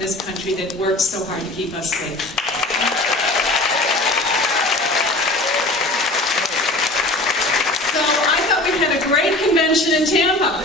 this country that works so hard to keep us safe. So I thought we had a great convention in Tampa.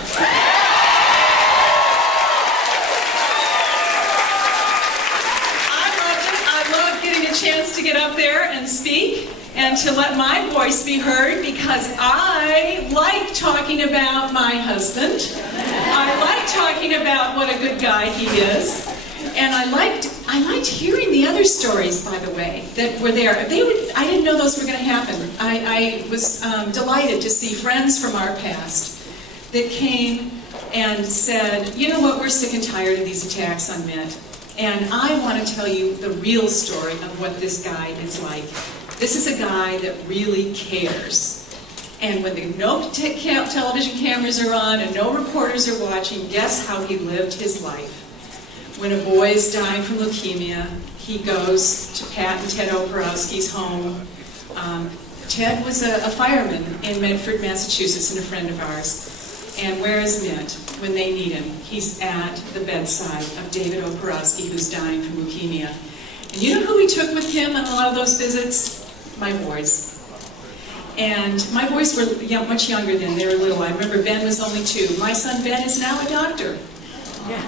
I loved getting a chance to get up there and speak and to let my voice be heard, because I like talking about my husband. I like talking about what a good guy he is. And I liked hearing the other stories, by the way, that were there. I didn't know those were going to happen. I was delighted to see friends from our past that came and said, you know what, we're sick and tired of these attacks on Mitt. And I want to tell you the real story of what this guy is like. This is a guy that really cares. And when no television cameras are on and no reporters are watching, guess how he lived his life? When a boy is dying from leukemia, he goes to Pat and Ted Oporowski's home. Ted was a fireman in Medford, Massachusetts, and a friend of ours. And where is Mitt when they need him? He's at the bedside of David Oporowski, who's dying from leukemia. And you know who he took with him on a lot of those visits? My boys. And my boys were much younger then. They were little. I remember Ben was only 2. My son Ben is now a doctor. Yeah.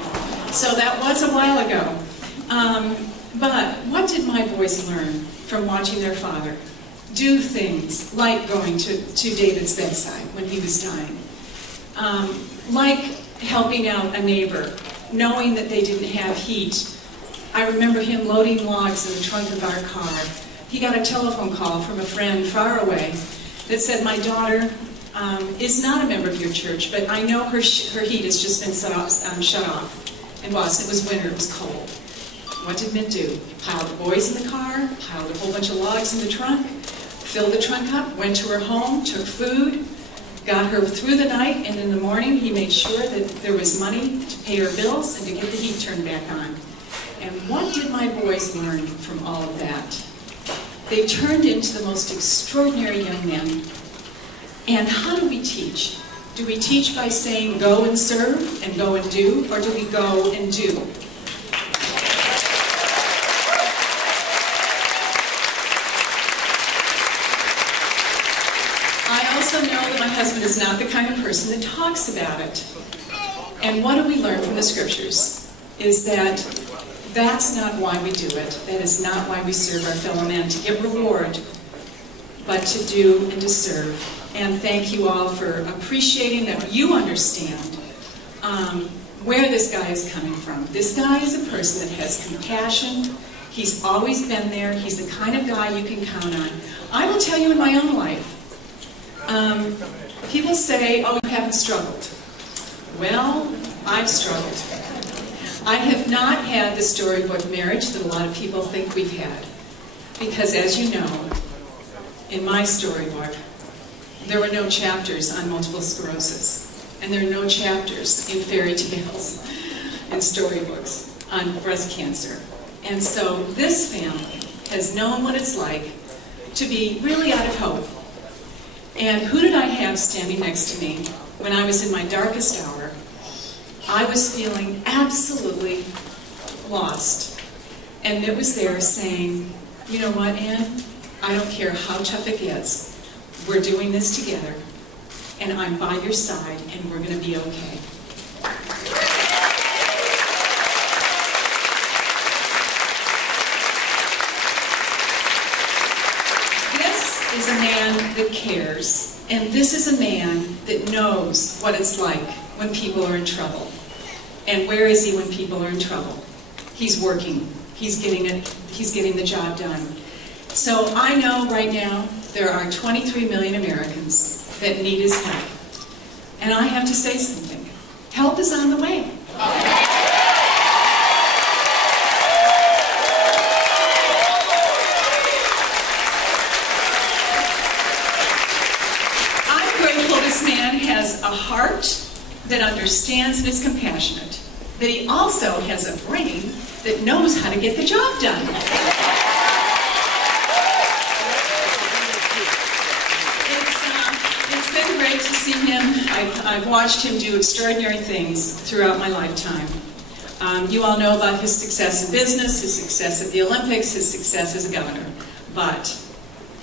So that was a while ago. But what did my boys learn from watching their father do things like going to David's bedside when he was dying? Like helping out a neighbor, knowing that they didn't have heat. I remember him loading logs in the trunk of our car. He got a telephone call from a friend far away that said, my daughter is not a member of your church, but I know her heat has just been shut off in Boston. It was winter, it was cold. What did Mitt do? Piled the boys in the car, piled a whole bunch of logs in the trunk, filled the trunk up, went to her home, took food, got her through the night, and in the morning he made sure that there was money to pay her bills and to get the heat turned back on. And what did my boys learn from all of that? They turned into the most extraordinary young men. And how do we teach? Do we teach by saying go and serve and go and do, or do we go and do? I also know that my husband is not the kind of person that talks about it. And what do we learn from the scriptures? Is that that's not why we do it. That is not why we serve our fellow men, to get reward, but to do and to serve. And thank you all for appreciating that you understand where this guy is coming from. This guy is a person that has compassion. He's always been there. He's the kind of guy you can count on. I will tell you in my own life, people say, oh, you haven't struggled. Well, I've struggled. I have not had the storybook marriage that a lot of people think we've had. Because as you know, in my storybook, there were no chapters on multiple sclerosis. And there are no chapters in fairy tales and storybooks on breast cancer. And so this family has known what it's like to be really out of hope. And who did I have standing next to me when I was in my darkest hour? I was feeling absolutely lost. And Mitt was there saying, you know what, Ann? I don't care how tough it gets. We're doing this together. And I'm by your side, and we're going to be okay. This is a man that cares. And this is a man that knows what it's like when people are in trouble. And where is he when people are in trouble? He's working. He's getting the job done. So I know right now there are 23 million Americans that need his help. And I have to say something. Help is on the way. I'm grateful this man has a heart that understands and is compassionate, that he also has a brain that knows how to get the job done. It's been great to see him. I've watched him do extraordinary things throughout my lifetime. You all know about his success in business, his success at the Olympics, his success as a governor. But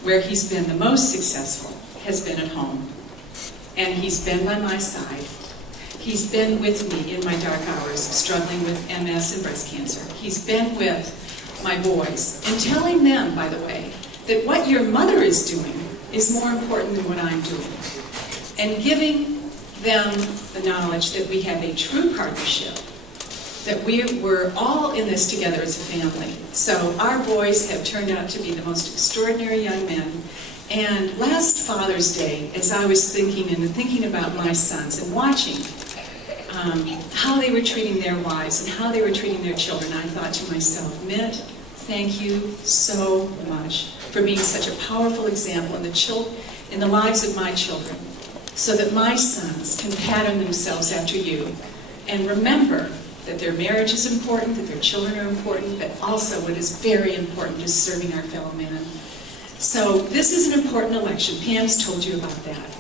where he's been the most successful has been at home. And he's been by my side. He's been with me in my dark hours, struggling with MS and breast cancer. He's been with my boys, and telling them, by the way, that what your mother is doing is more important than what I'm doing. And giving them the knowledge that we have a true partnership, that we're all in this together as a family. So our boys have turned out to be the most extraordinary young men. And last Father's Day, as I was thinking about my sons and watching how they were treating their wives and how they were treating their children, I thought to myself, Mitt, thank you so much for being such a powerful example in the lives of my children, so that my sons can pattern themselves after you and remember that their marriage is important, that their children are important, but also what is very important is serving our fellow man. So this is an important election. Pam's told you about that.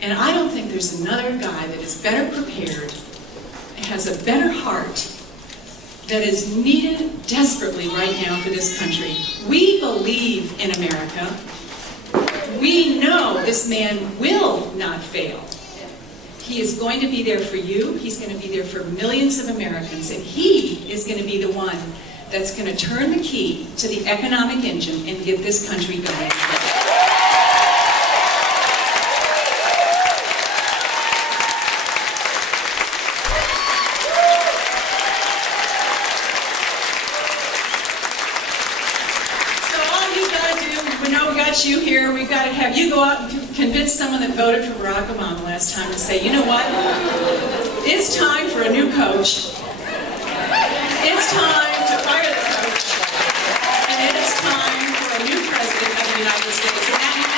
And I don't think there's another guy that is better prepared, has a better heart, that is needed desperately right now for this country. We believe in America. We know this man will not fail. He is going to be there for you. He's going to be there for millions of Americans. And he is going to be the one that's going to turn the key to the economic engine and get this country going. You here, we've got to have you go out and convince someone that voted for Barack Obama last time to say, you know what, it's time for a new coach. It's time to fire the coach. And it is time for a new president of the United States. And that new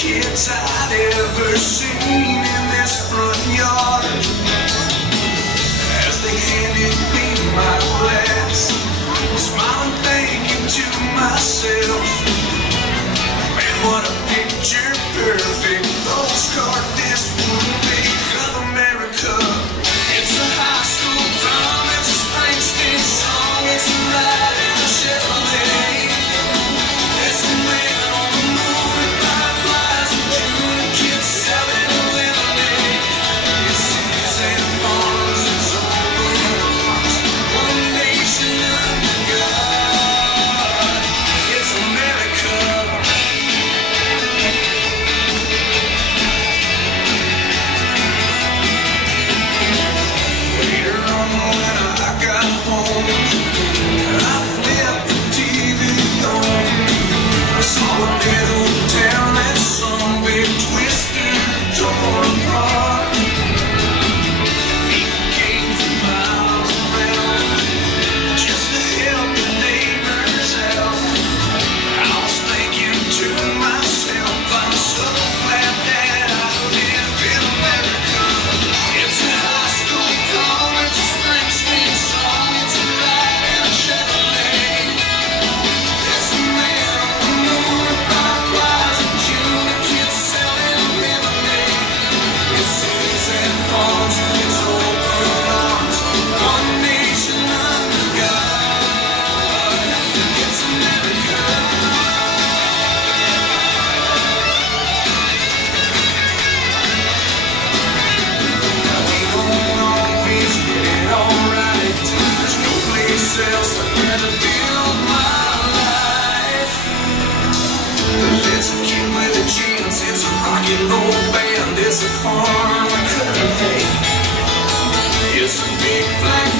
kids I'd ever seen in this front yard. As they handed me my glass, smiling, thinking to myself, man, what a picture perfect postcard this would make of America. It's a high school prom, it's a Springsteen song, it's a ride in a Chevrolet. It's a man on the moon with fireflies in June and kids selling lemonade. It's cities and bars, it's open arms, one nation under God. It's America. Later on when I got home, I flipped the TV on. I saw a little town that some big twisted, torn apart. People came from miles around just to help the neighbors out. I was thinking to myself, I'm so glad that I live in America. It's a high school prom, it's a Springsteen song, it's a ride in a Chevrolet. It's a man on the moon with fireflies in June and kids selling lemonade. It's cities and farms, it's open arms, one nation under God. It's America. Now we don't always get it alright. There's no place else I'd rather build my life. But it's a kid with a chance, it's a rock and roll band, it's a farm I couldn't hate. It's a big flag